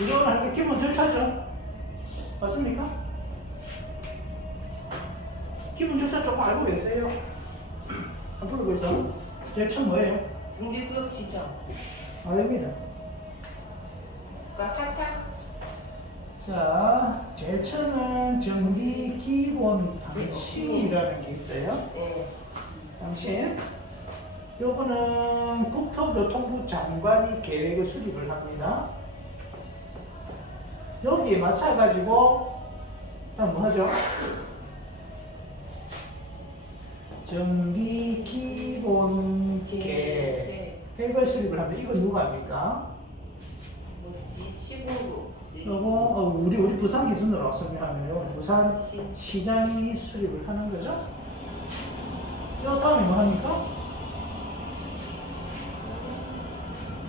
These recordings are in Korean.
이거는 하는 게 기본 절차죠. 맞습니까? 기본 절차 조금 알고 계세요? 안 부르고 있어? 제일 처음 뭐예요? 정비구역 지정. 아닙니다. 그러니까 사탕. 자, 제일 처음은 정비 기본 방침이라는 게 있어요. 네. 방침. 요거는 국토교통부 장관이 계획을 수립을 합니다. 여기에 맞춰가지고 일단 뭐 하죠? 정비 기본 계획을 수립을 합니다. 이거 누가 합니까? 뭐지? 시군구. 요거 우리 부산 기준으로 설명하면 부산 시장이 수립을 하는 거죠. 요 다음에 뭐 합니까?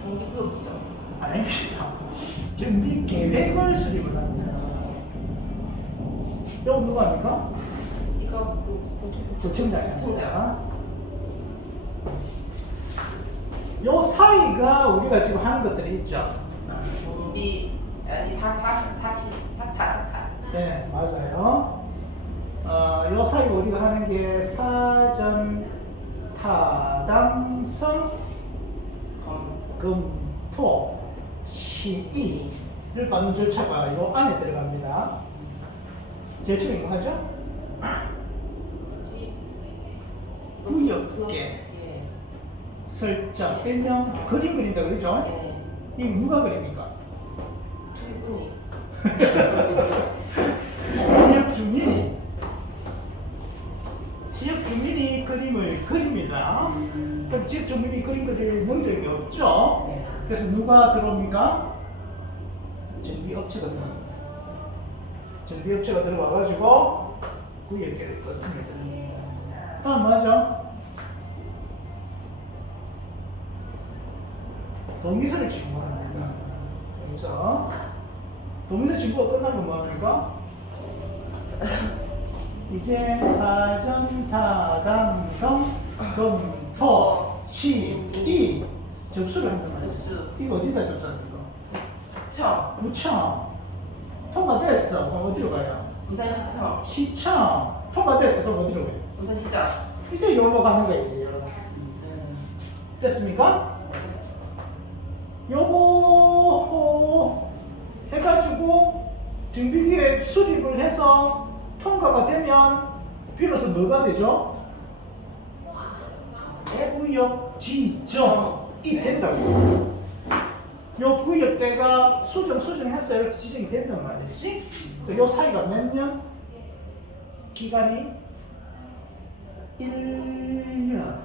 정비구역 지정. 아닙니다. 정비 계획을 수립을 합니다. 요 누가 합니까? 이거 구청장이 합니다. 요 사이가 우리가 지금 하는 것들이 있죠. 정비 아니 사타. 네, 맞아요. 요 사이 우리가 하는 게 사전 타당성 검토 시의를 받는 절차가 요 안에 들어갑니다. 제일 처음에 뭐 하죠? 구역계 예. 설정 일명 그림 그린다 그러죠? 예. 이거 누가 그립니까? 투기꾼이. 지역 주민이 그림을 그립니다. 그럼 지역 주민이 그림 그릴 능력이 없죠? 네. 그래서 누가 들어옵니까? 정비업체가 들어옵니다. 정비업체가 들어와가지고 구역계를 껐습니다. 다음 뭐죠? 동의서를 진구합니다. 동의서 진구가 끝나면 뭐합니까? 이제 사전 타당성 검토 시의 접수를 한단 말이에요. 접수. 이거 어디다 접수합니까? 구청. 구청 통과됐어. 그럼 어디로 가요? 부산시청. 시청 통과됐어. 그럼 어디로 가요? 부산시장. 이제 여기로 가는 거예요. 이제 여기로. 됐습니까? 요거 해가지고 정비계획 수립을 해서 통과가 되면 비로소 뭐가 되죠? 구역 지정이 된다고. 요 구역대가 수정했어요. 지정이 된단 말이지. 요 사이가 몇 년? 기간이 1년.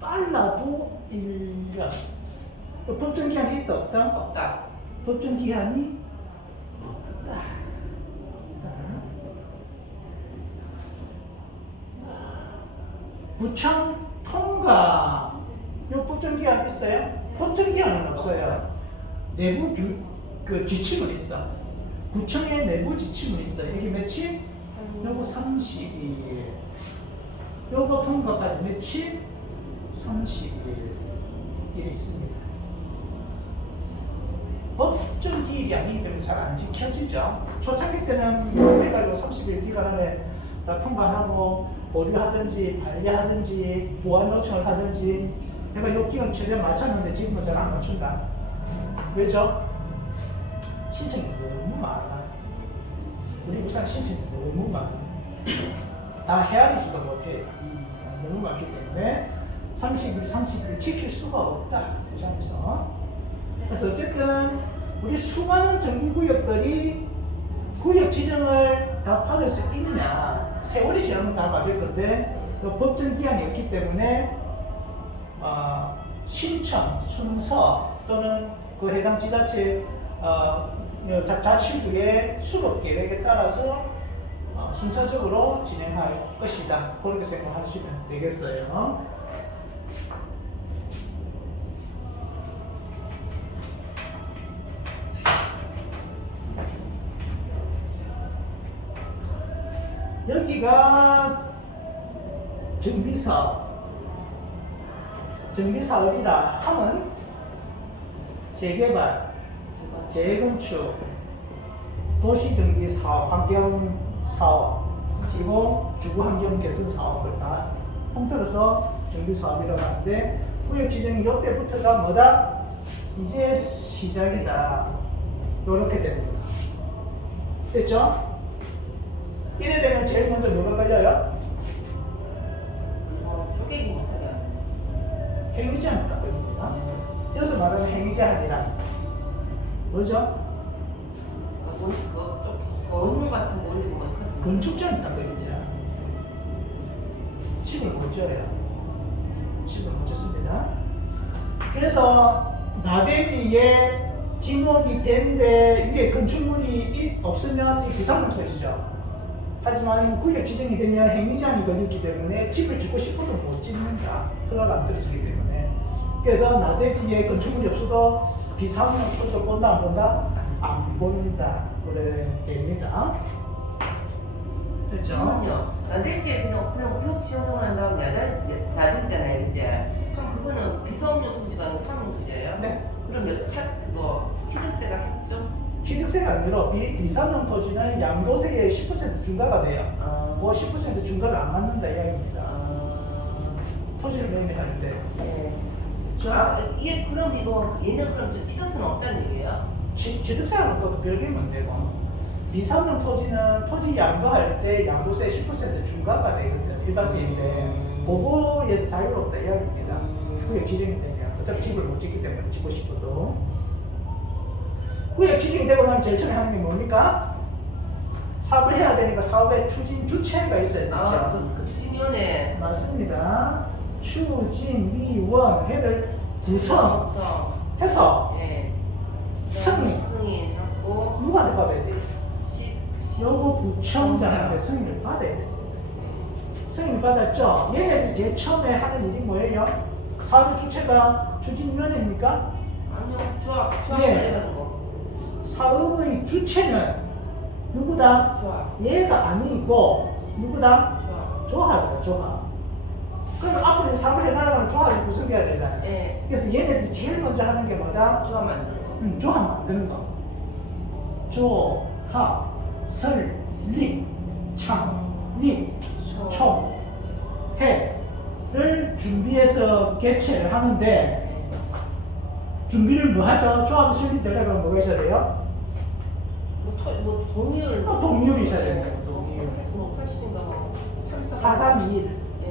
빨라도 1년. 법정 기한이 있다 없다? 없다. 법정 기한이 없다. 구청 통과. 요 법정 기한 있어요? 법정 기한은 없어요. 내부 그 지침은 있어. 구청의 내부 지침은 있어요. 이게 며칠? 요거 30일. 요거 통과까지 며칠? 30일. 일이 있습니다. 법정 기일이 아니기 때문에 잘 안 지켜지죠. 초창기 때는 이렇게 해가지고 30일 기간 안에 다 통과하고 보류하든지 반려하든지 보완 요청을 하든지 내가 이 기간 최대한 맞췄는데 지금은 잘 안 맞춘다. 왜죠? 신청이 너무 많아. 우리 부산 신청이 너무 많아. 다 헤아리지도 못해. 너무 많기 때문에 30일 지킬 수가 없다. 부산에서. 그래서 어쨌든 우리 수많은 정비구역들이 구역 지정을 다 받을 수 있냐. 세월이 지나면 다 받을 건데 법정 기한이 없기 때문에 신청 순서 또는 그 해당 지자체 자치구의 수급 계획에 따라서 순차적으로 진행할 것이다. 그렇게 생각하시면 되겠어요. 여기가 정비사업이라 하면 재개발, 재건축, 도시정비 사업, 환경 사업, 그리고 주거 환경 개선 사업을 다 통틀어서 정비 사업이라고 하는데 구역 지정이 이때부터가 뭐다? 이제 시작이다. 이렇게 됩니다. 됐죠? 이래 되면 제일 먼저 뭐가 걸려요? 이거 쪼개기 못하게 하는. 행위제한이 딱 걸립니다. 여기서 말하는 행위제한이란 뭐죠? 그거 원룸 같은 거 올리고 막 그런. 건축제한이 딱 걸리죠. 집을 못 지어요. 집을 못 짓습니다. 그래서 나대지에 지목이 된데 이게 건축물이 없으면 이 비상금 터지죠. 하지만 구역 지정이 되면 행위제한이 걸리기 때문에 집을 짓고 싶어도 못 짓는다. 허가가 안 떨어지기 때문에. 그래서 나대지에 건축물이 없어도 비상금 터져 본다 안 본다? 안 본다. 그래 됩니다. 됐죠? 지금요. 나대지에 그냥 구역 지정을 한다면 나대지잖아요, 이제. 그럼 그거는 비서업용 토지가 아니고 사업용 토지예요? 네. 그럼 그거 취득세가 샀죠? 취득세가 아니라 비상용 토지는 양도세의 10% 중과가 돼요. 그 10% 중과를 안 맞는다 이야기입니다. 토지를 매매할 때. 네. 자, 이게 그럼 이거 얘는 그럼 취득세는 없다는 얘기예요? 취득세는 또 별개의 문제고 비상용 토지는 토지 양도할 때 양도세 10% 중과가 되거든요. 일반적인데 그거에서 자유롭다 이야기입니다. 구역 지정이 되면 어차피 집을 못 짓기 때문에 짓고 싶어도 구역 지정이 되고 나면 제일 처음에 하는 게 뭡니까? 사업을 해야 되니까 사업의 추진 주체가 있어야 되죠. 그 추진위원회. 맞습니다. 추진위원회를 구성해서 예. 승인하고 누구한테 받아야 돼요? 요거 구청장한테 승인을 받아야 돼요. 승인을 받았죠? 얘네들이 제일 처음에 하는 일이 뭐예요? 사업의 주체가 추진위원회입니까? 아니요, 조합 예. 관리하는 거. 사업의 주체는 누구다? 조합. 얘가 아니고 누구다? 조합. 조합이다, 조합. 그러면 앞으로 사업을 해나가면 조합을 구성해야 되잖아요. 예. 그래서 얘네들이 제일 먼저 하는 게 뭐다? 조합 만드는 거. 조합 만드는 거. 조합, 설립, 창립, 총회를 준비해서 개최를 하는데 준비를 뭐 하죠? 조합이 설립되려면 뭐가 있어야 돼요? 뭐 동의율. 동의율이 있어야 돼요. 동의율. 뭐 80인가 뭐 참석. 4321. 예.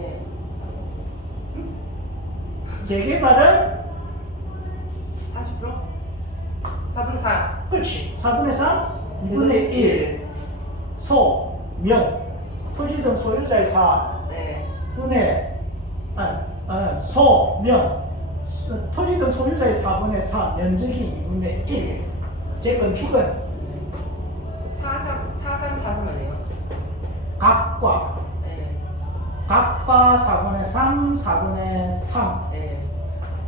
재개발은 40%? 4분의 4. 그렇지. 4분의 3, 2분의 1. 소, 명, 토지 등 소유자의 4. 네. 소, 명, 토지 등 소유자의 4분의 4, 면적이 2분의 1. 재건축은 43 아니에요? 각과 네. 4분의 3, 4분의 3. 네.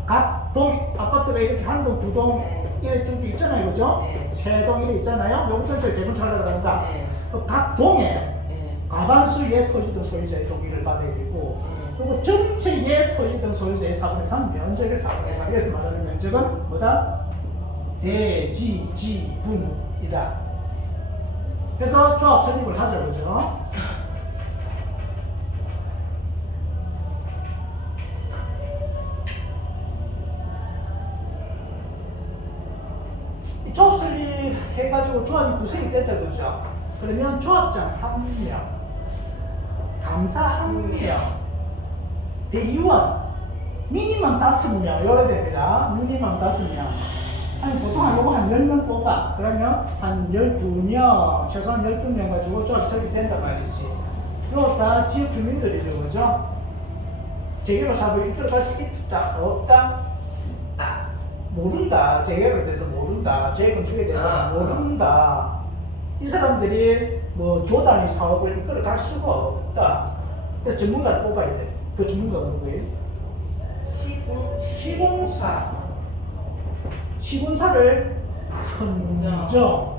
각 동, 아파트가 이렇게 한 동, 두 동, 네. 이렇게 쭉 있잖아요. 그죠? 네. 세 동 이렇게 있잖아요. 요거 전체 재건축하려고 한다. 네. 각 동에 네. 과반수의 토지 등 소유자의 동의를 받아야 되고 그리고 전체의 토지 등 소유자의 4분의 3 면적의 4분의 3 그래서 말하는 면적은 뭐다? 대지지분이다. 그래서 조합 설립을 하죠. 그죠? 이 조합 설립해가지고 조합이 구성이 됐다 그죠? 그러면 조합장 1명, 감사 1명, 대의원 미니멈 5명 이래 됩니다. 미니멈 5명. 아니 보통 요거 한 10명 뽑아. 그러면 한 12명, 최소한 12명 가지고 조합 설립된단 말이지. 이거 다 지역 주민들이죠. 그죠? 재개발 사업을 이끌어갈 수 있다, 없다? 모른다. 재개발에 대해서 모른다. 재건축에 대해서 모른다. 이 사람들이 뭐 조단위 사업을 이끌어갈 수가 없다. 그래서 전문가를 뽑아야 돼. 그 전문가가 누구예요? 시공사. 시공사를 선정.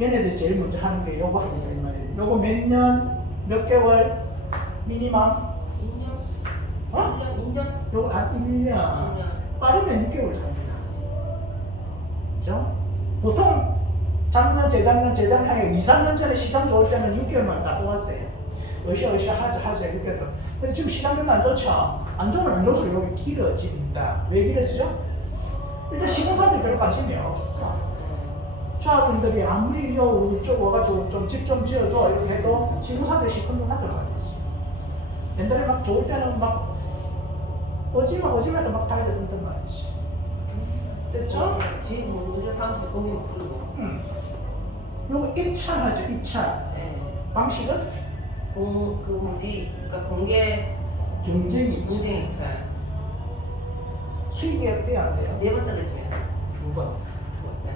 얘네들 제일 먼저 하는 게 요거 하는 거란 말이에요. 요거 몇 년, 몇 개월, 미니멈? 2년? 1년? 2년? 요거 한 1년. 빠르면 6개월 잡니다. 그죠? 보통 작년, 재작년에 2, 3년 전에 시장 좋을 때는 6개월만 딱 뽑았어요. 으쌰으쌰 하자 이렇게 해서. 근데 지금 시장 별로 안 좋죠? 안 좋으면 안 좋을수록 여기 길어진다. 왜 길어지죠? 일단 시공사들이 별 관심이 없어. 조합원들이 아무리 우리 쪽 와가지고 좀 집 좀 지어줘 이렇게 해도 시공사들이 시큰둥하더라고 말이지. 옛날에 막 좋을 때는 막 오지마 해도 막 달려든단 말이지. 됐죠? 지금 우리가 사무실 공인 부르고. 요거 입찰하죠, 입찰. 네. 방식은? 그러니까 공개 경쟁 입찰. 경쟁 입찰. 수익이 어때요, 안 돼요? 4번 떨어지면. 2번. 네.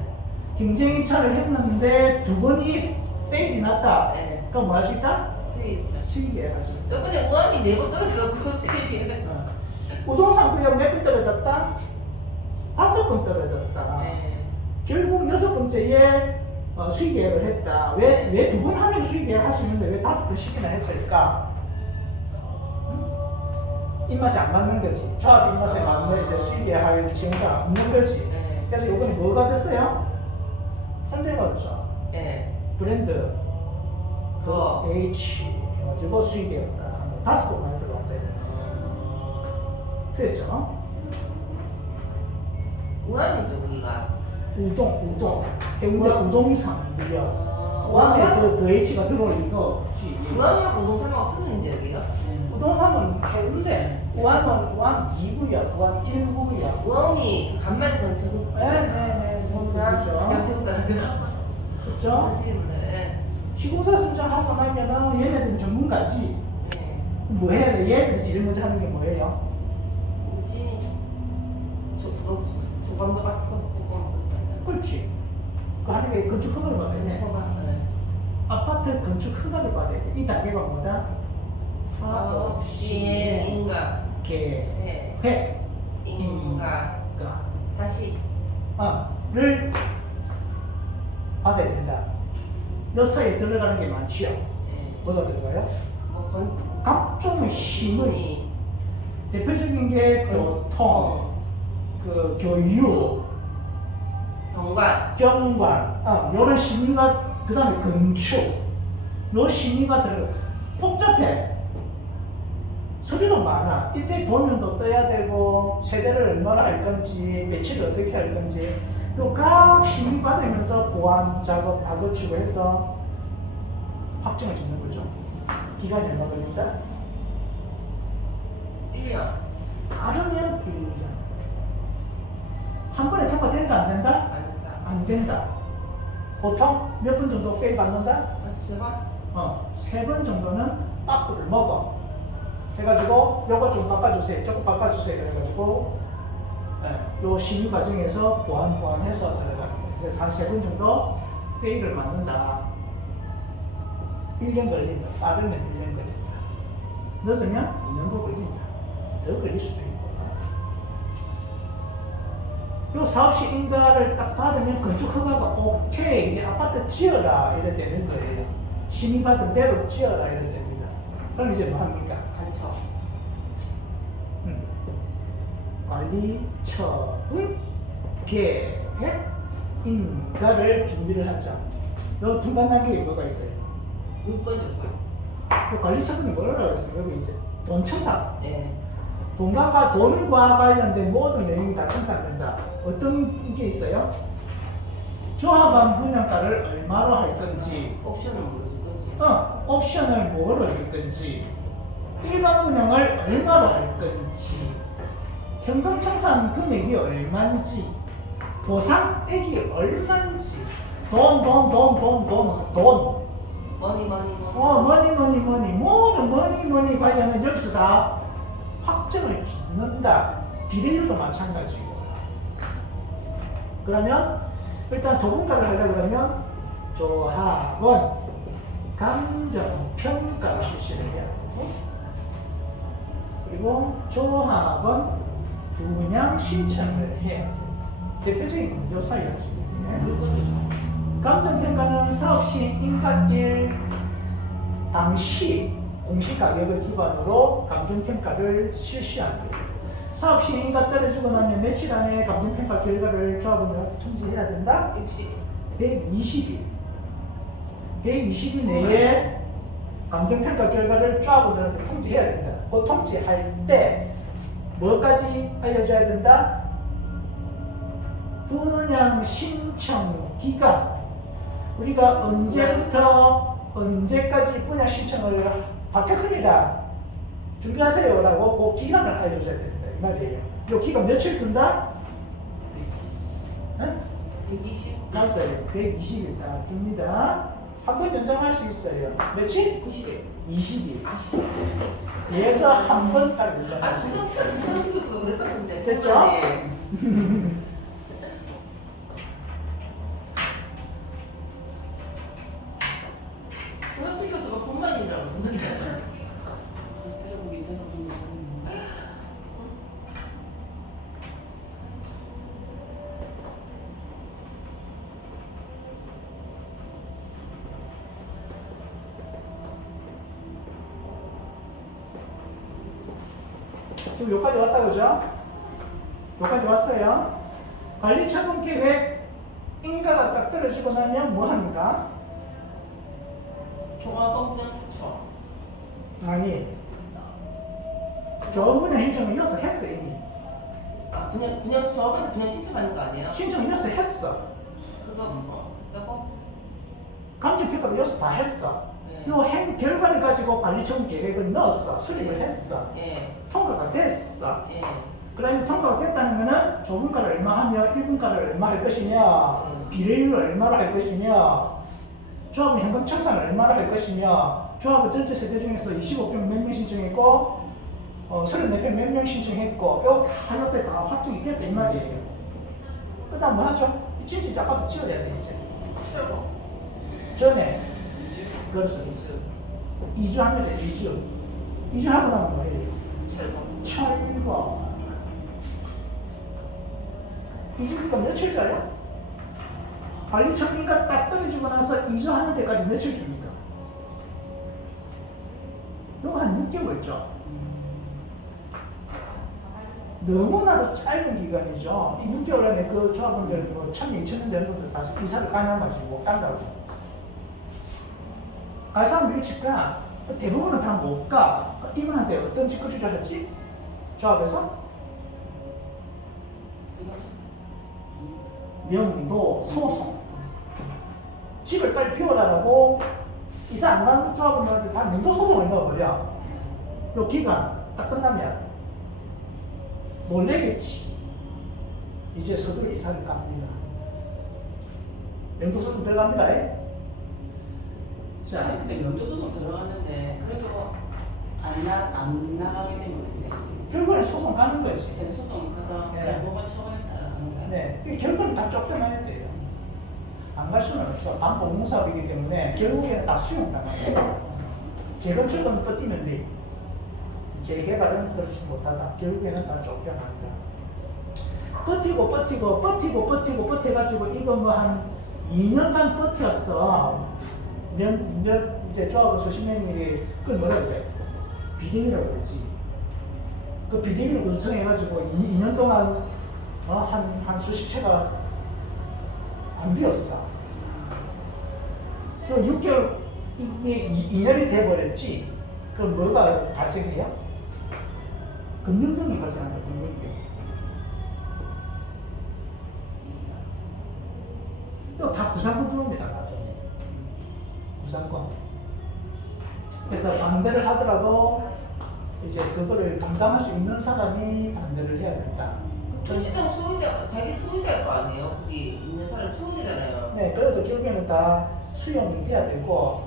경쟁 입찰을 했는데 2번이 페일이 났다. 네. 그럼 뭐 할 수 있다? 수익 입찰. 수익이 할 수 있다. 저번에 우암이 4번 떨어져갖고 수익이. 우동산 구역 몇 번 떨어졌다? 5번 떨어졌다. 네. 결국 6번째에 수익 계획을 했다. 왜 2번 하면 수익 계획 할 수 있는데 왜 5번씩이나 했을까? 입맛이 안 맞는 거지. 조합 입맛에 맞는 이제 수익 계획할 기회가 없는 거지. 네. 그래서 이번에 뭐가 됐어요? 현대건설 브랜드 더 H 가지고 수익 계획다. 5번 만에 들어왔다. 됐죠? 우암이죠 우리가. 우동 해운대 우동산 밀려 우암에 더 H가 들어올 리가 없지. 우암하고 우동산하고 틀린지 여기요? 우동산은 해운대 우암은 우암 2구야 우암 1구야. 우암이 간만에 건축. 네네네 그냥 그렇죠. 태국 사람들. 그렇죠. 사실은. 시공사 선정하고 나면은 얘네들은 전문가지. 네. 뭐 해야 돼? 얘네들이 제일 먼저 하는 게 뭐예요? 뭐지? 조감도 같은 거 뽑고 그러지 않나요? 그렇지. 그 하는 게 건축 허가를 받아야 돼. 아파트 건축 허가를 받아야 돼. 이 단계가 뭐다? 사업 시행 인가 계획 인가 다시 를 받아야 된다. 요 사이에 들어가는 게 많지요. 뭐가 들어가요? 각종의 힘의 대표적인 게 교통, 그 교육, 경관, 이런 심의가 그 다음에 건축, 요 심의가 들어가. 복잡해. 서류도 많아. 이때 도면도 떠야 되고 세대를 얼마나 할 건지, 배치를 어떻게 할 건지, 요 각 심의 받으면서 보안 작업 다 거치고 해서 확정을 짓는 거죠. 기간이 얼마 걸린다? 1년. 빠르면 1년. 한 번에 통과된다 안 된다? 안 된다. 안 된다. 보통 몇 번 정도 페일 받는다? 한 두세 번? 3번 정도는 빠꾸를 먹어. 해가지고 요거 좀 바꿔주세요. 조금 바꿔주세요. 그래가지고 요 심의 과정에서 보완해서 들어가는 거예요. 그래서 한 3번 정도 페일을 맞는다. 1년 걸린다. 빠르면 1년 걸린다. 늦으면 2년도 걸린다. 더 걸릴 수도 있고. 요 사업시 인가를 딱 받으면 건축 허가가 오케이 이제 아파트 지어라 이래 되는 거예요. 심의 받은 대로 지어라 이래 됩니다. 그럼 이제 뭐 합니까? 간첩. 관리, 처분, 계획, 인가를 준비를 하죠. 요 중간 단계에 뭐가 있어요? 물건조사. 그 관리 처분이 뭐라고 했어요? 여기 이제 돈 청산. 네. 돈과 관련된 모든 내용이 다 청산된다. 어떤 게 있어요? 조합원 분양가를 얼마로 할 건지, 옵션은 물어줄 건지. 옵션을 뭐로 줄 건지, 일반 분양을 얼마로 할 건지, 현금 청산 금액이 얼마인지, 보상액이 얼마인지, 돈. 머니. 모든 머니 관련은 여기서 다 확정을 짓는다. 비례율도 마찬가지고. 그러면 일단 조건가를 하려고 그러면 조합원 감정평가를 실시를 해야 되고, 그리고 조합원 분양 신청을 해야 돼요. 대표적인 건 요 사이 할 수 있는데, 물건조사. 감정평가는 사업시행 인가일 당시 공시가격을 기반으로 감정평가를 실시합니다. 사업 시행인가 떨어지고 나면 며칠 안에 감정평가 결과를 조합원들한테 통지해야 된다? 120일. 120일 내에 감정평가 결과를 조합원들한테 통지해야 된다. 그 통지할 때 뭐까지 알려줘야 된다? 분양 신청 기간. 우리가 언제부터 언제까지 분양 신청을 받겠습니다. 준비하세요라고 그 기간을 알려줘야 된다. 이 말이에요. 이 기간 며칠 둔다? 120? 맞아요. 120일 딱 줍니다. 한 번 연장할 수 있어요. 며칠? 90일. 20일. 아, 진짜. 예서 한 번 딱 연장할 아, 수 있어요. 수정 교수가 그랬었는데. 됐죠? 네. 수정 교수가 본만이라고 썼는데. 지금 여기까지 왔다 그죠? 여기까지 왔어요. 관리처분 계획 인가가 딱 떨어지고 나면 뭐 합니까? 종합원 분양 추천. 아니 저분의 행정은 이어서 했어 이미. 아, 분양 조합원한테 분양 신청하는 거 아니에요? 신청 이어서 했어. 그거 저거? 감정평가도 이어서 다 했어. 네. 요 행 결과를 가지고 관리처분 계획을 넣었어. 수립을 네. 했어. 예. 통과가 됐어. 예. 그러면 통과가 됐다는 거는 조분가를 얼마 하며 1분가를 얼마 할 것이며 비례율을 얼마로 할 것이며 조합은 현금 청산을 얼마로 할 것이며 조합은 전체 세대 중에서 25평 몇 명 신청했고 34평 몇 명 신청했고 이거 다 옆에 다 확정이 됐다 이 말이에요. 그 다음 뭐 하죠? 진짜 아파트 지어야 돼 이제. 전에 그래서 2주 하면 돼 2주. 2주 하고 나면 뭐예요? 철거. 2주니까 며칠 자요? 관리처분인가 딱 떨어지고 나서 2주 하는 데까지 며칠 줍니까? 이거 한 6개월죠. 너무나도 짧은 기간이죠. 이 6개월 안에 그 조합원들 뭐 1,000명, 2,000명 되는 분들 다 이사를 가나가지고 깐다고. 갈 사람 일치가 대부분은 다 못 가. 이분한테 어떤 짓거리를 했지? 조합에서? 명도 소송. 집을 빨리 비워라라고 이사 안 가는 조합원들한테 다 명도 소송을 넣어버려. 요 기간 딱 끝나면 놀래겠지. 이제 서둘러 이사를 갑니다. 명도 소송 들어갑니다. 자, 아니 근데 면도소송 들어갔는데 그래도 안 나가게 되면 결국엔 소송 가는 거지. 그냥 소송 가서 네. 그냥 뭐가 처벌했다 하는 거야. 네, 이 결과는 다 쫓겨나야 돼요. 안 갈 수는 없어. 담보 공사업이기 때문에 결국에는 다 수용당합니다. 재건축은 버티면 돼. 재개발은 그렇지 못하다. 결국에는 다 쫓겨난다. 버티고 이거 뭐 한 2년 반 버텼어. 이제 조합원 수십 명이 그걸 뭐라 그래? 비대위라고 그러지. 그 비대위를 구성해가지고 2년 동안 한 수십 채가 안 비었어. 그럼 6개월 이게 2년이 돼버렸지. 그럼 뭐가 발생해요? 금융병이 발생한다. 금융병. 이거 다 구상권 들어옵니다. 나중에 구상권. 그래서 반대를 하더라도 이제 그거를 감당할 수 있는 사람이 반대를 해야 된다. 토지장 소유자, 자기 소유자일 거 아니에요? 거기 있는 사람 소유자잖아요. 네, 그래도 결국에는 다 수용이 돼야 되고,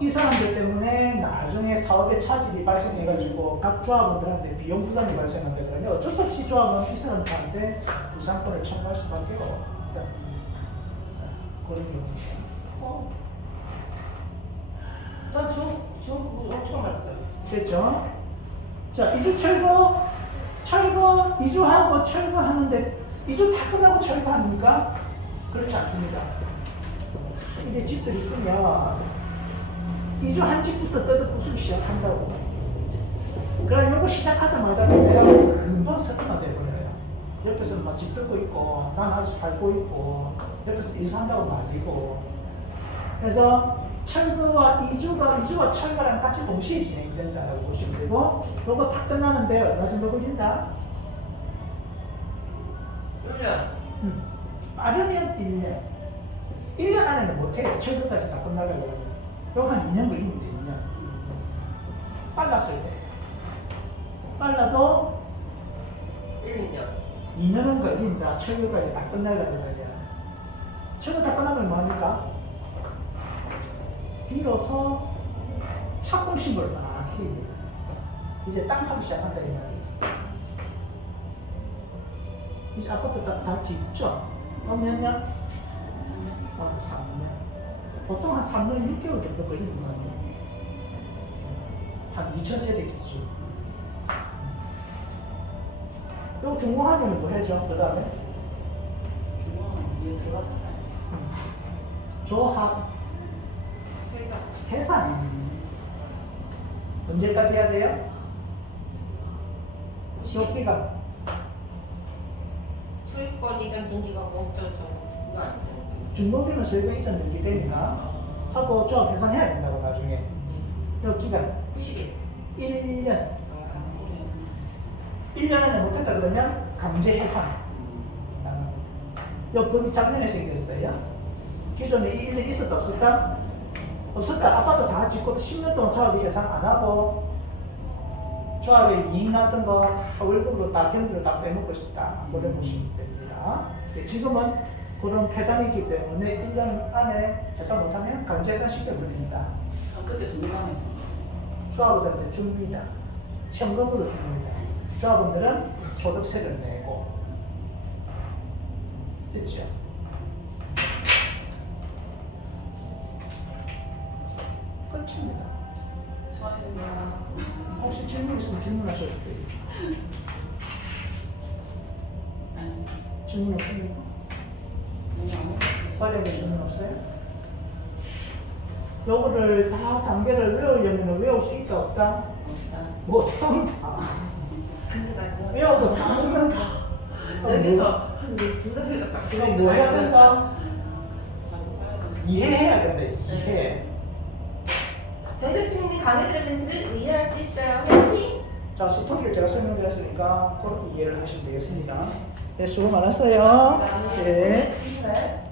이 사람들 때문에 나중에 사업에 차질이 발생해가지고 각 조합원들한테 비용 부담이 발생한다 그러면 어쩔 수 없이 조합은 이 사람들한테 부상권을 청구할 수밖에 없다. 그런 경우입니다. 난 그거 엄청 알았어요. 됐죠? 자, 2주 철거, 2주하고 철거하는데 2주 다 끝나고 철거합니까? 그렇지 않습니다. 이게 집들 있으면 2주 한 집부터 뜯어 부수기 시작한다고. 그럼 이거 시작하자마자 내가 옆에서 막 집 뜯고 있고 난 아직 살고 있고 옆에서 인사한다고 말리고 그래서 철거와 이주가 철거랑 같이 동시에 진행된다고 보시면 되고 요거 다 끝나는데 얼마 정도 걸린다? 1년. 빠르면 1년 1년 안에는 못해요. 철거까지 다 끝나려고 그러면 요거 한 2년 걸리면 돼 2년 빨랐을 때 빨라도 1, 2년. 2년은 걸린다. 철거까지 다 끝나려고 그러냐. 철거 다 끝나면 뭐합니까? 비로소 착공식을 막 해요. 이제 땅 파기 시작한다 이 말이에요. 이제 아파트 다 짓죠? 그러면 3년. 보통 한 3년 6개월 정도 걸리는 것 같아요. 한 2000세대 기준. 그리고 준공하면 뭐 해죠? 그 다음에 중앙은 위에 들어가 살아요. 조합, 회사. 계산. 언제까지 해야 돼요? 90기간. 소유권 이전 등기가 어쩌고 이거 안 돼. 준공되면 소유권 이전 등기되니까 하고 조합 계산해야 된다고 나중에. 요 기간 90일. 1년. 1년 안에 못했다 그러면 강제 해산. 요 법이 작년에 생겼어요. 기존에 1년 있었다 없었다? 없었다. 아파트 다 짓고 10년 동안 조합이 계산 안 하고 조합에 이익 났던 거 다 월급으로 다 경비로 다 빼먹고 싶다. 그래 보시면 됩니다. 지금은 그런 폐단이기 때문에 1년 안에 해산 못하면 강제 해산 시켜버립니다. 그때 동남아에서 조합원들한테 줍니다. 현금으로 줍니다. 조합원들은 소득세를 내고 됐죠? 끝입니다. 수고하셨습니다. 혹시 질문 있으면 질문하셔도 돼요. 아니, 질문 없습니까? 서류에 질문 없어요? 요거를 다 단계를 외우려면 외울 수 있다 없다? 없다. 못한다. 근데 나 외워도 다 먹는다. 여기서 한 두달 됐다. 그럼 뭐 해야 된다? 이해해야 된다. 이해. 정 대표님 강의 들은 멘트를 이해할 수 있어요. 화이팅! 자, 스토리를 제가 설명드렸으니까 그렇게 이해를 하시면 되겠습니다. 네, 수고 많았어요. 네. 네.